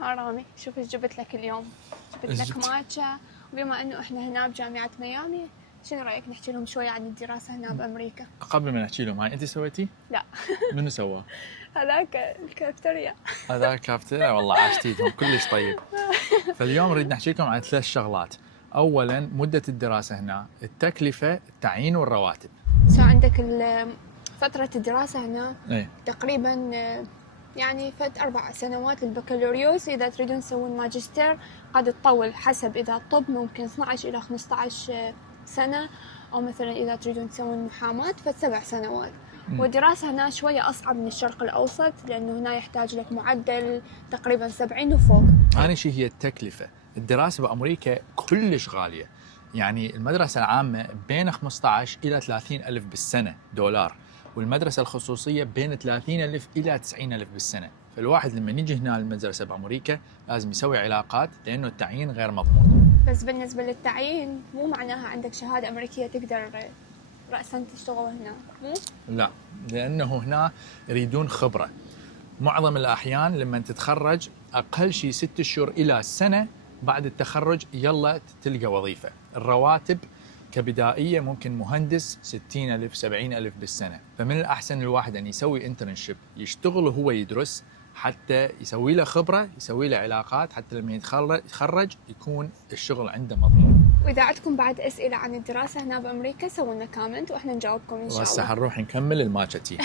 رامي، شوف ايش جبت لك اليوم. جبت لك ماتشا. وبما انه احنا هنا بجامعة ميامي، شنو رأيك نحكي لهم شوي عن الدراسة هنا بأمريكا؟ قبل ما نحكي لهم، هاي انت سويتي؟ لا. منو سواه؟ هذاك الكافتيريا. هذاك كافتيريا، والله عاشتيتهم كلش طيب. فاليوم نريد نحكي لكم عن 3 شغلات. اولا مدة الدراسة هنا، التكلفة، التعيين والرواتب. عندك فترة الدراسة هنا ايه تقريبا يعني 4 سنوات للبكالوريوس. إذا تريدون تسوون ماجستير قد تطول، حسب إذا طب ممكن 12 إلى 15 سنة، أو مثلا إذا تريدون تسوون محاماة ف7 سنوات. والدراسة هنا شوية أصعب من الشرق الأوسط، لأنه هنا يحتاج لك معدل تقريبا 70 وفوق. ثاني شيء هي التكلفة. الدراسة بأمريكا كلش غالية، يعني المدرسة العامة بين 15 إلى 30 ألف بالسنة دولار، والمدرسة الخصوصية بين 30 ألف إلى 90 ألف بالسنة. فالواحد لما يجي هنا المدرسة بأمريكا لازم يسوي علاقات، لأنه التعيين غير مضمون. بس بالنسبة للتعيين مو معناها عندك شهادة أمريكية تقدر رأساً تشتغل هنا، مو؟ لا، لأنه هنا يريدون خبرة. معظم الأحيان لما تتخرج أقل شيء 6 شهور إلى سنة بعد التخرج يلا تلقى وظيفة. الرواتب كبدائية ممكن مهندس 60 ألف 70 ألف بالسنة. فمن الأحسن الواحد أن يسوي انترنشيب، يشتغل وهو يدرس، حتى يسوي له خبرة، يسوي له علاقات، حتى لما يتخرج يكون الشغل عنده مضمون. وإذا عندكم بعد أسئلة عن الدراسة هنا بأمريكا سووا لنا كومنت وإحنا نجاوبكم إن شاء الله. وهسه حنروح نكمل الماتشة تي.